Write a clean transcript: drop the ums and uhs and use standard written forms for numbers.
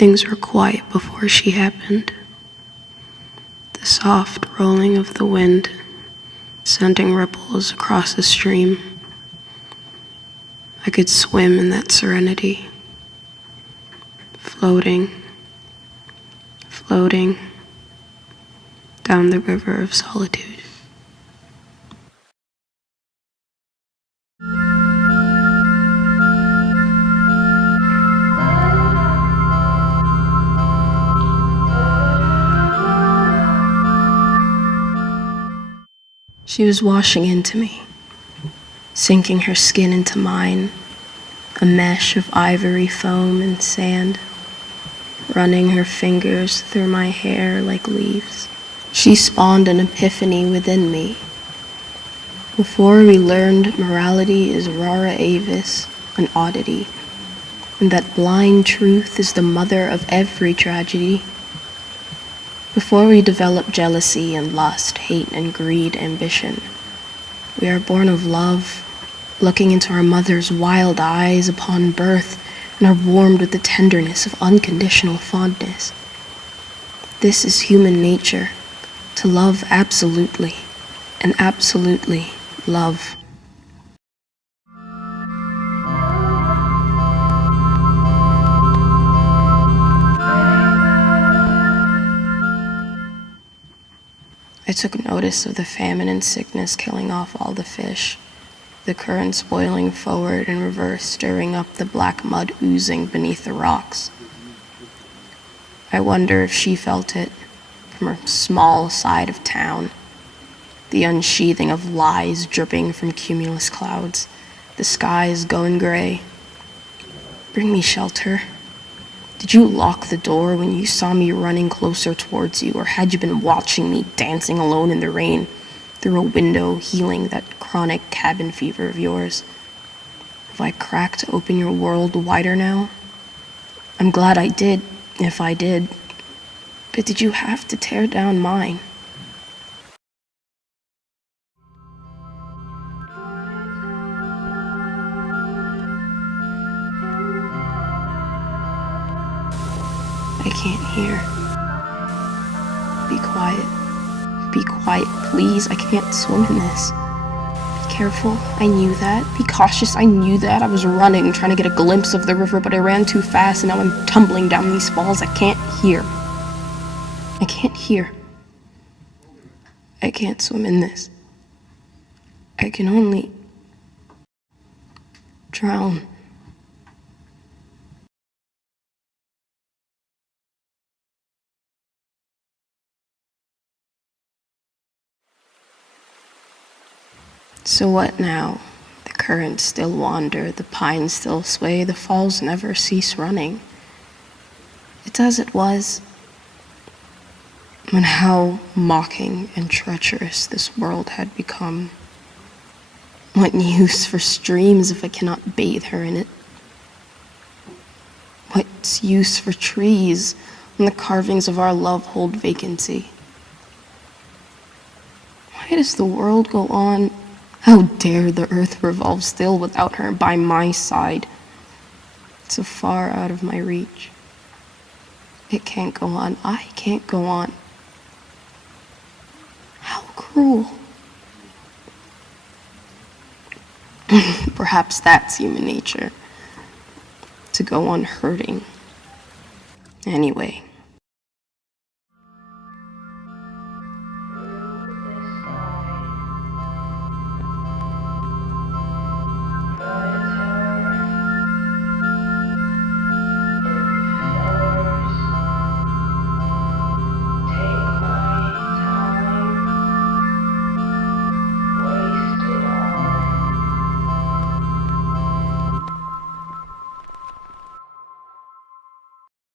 Things were quiet before she happened. The soft rolling of the wind, sending ripples across the stream. I could swim in that serenity, floating down the river of solitude. She was washing into me, sinking her skin into mine, a mesh of ivory foam and sand, running her fingers through my hair like leaves. She spawned an epiphany within me. Before we learned morality is rara avis, an oddity, and that blind truth is the mother of every tragedy. Before we develop jealousy and lust, hate and greed, ambition, we are born of love, looking into our mother's wild eyes upon birth, and are warmed with the tenderness of unconditional fondness. This is human nature, to love absolutely, and absolutely love. I took notice of the famine and sickness killing off all the fish, the currents boiling forward and reverse, stirring up the black mud oozing beneath the rocks. I wonder if she felt it from her small side of town, the unsheathing of lies dripping from cumulus clouds, the skies going gray. Bring me shelter. Did you lock the door when you saw me running closer towards you, or had you been watching me dancing alone in the rain through a window, healing that chronic cabin fever of yours? Have I cracked open your world wider now? I'm glad I did, if I did. But did you have to tear down mine? I can't hear. Be quiet. Be quiet, please. I can't swim in this. Be careful. I knew that. Be cautious. I knew that. I was running, trying to get a glimpse of the river, but I ran too fast, and now I'm tumbling down these falls. I can't hear. I can't hear. I can't swim in this. I can only drown. So what now? The currents still wander, the pines still sway, the falls never cease running. It's as it was. And how mocking and treacherous this world had become. What use for streams if I cannot bathe her in it? What use for trees when the carvings of our love hold vacancy? Why does the world go on? How dare the earth revolve still without her by my side, so far out of my reach? It can't go on. I can't go on. How cruel. Perhaps that's human nature, to go on hurting. Anyway.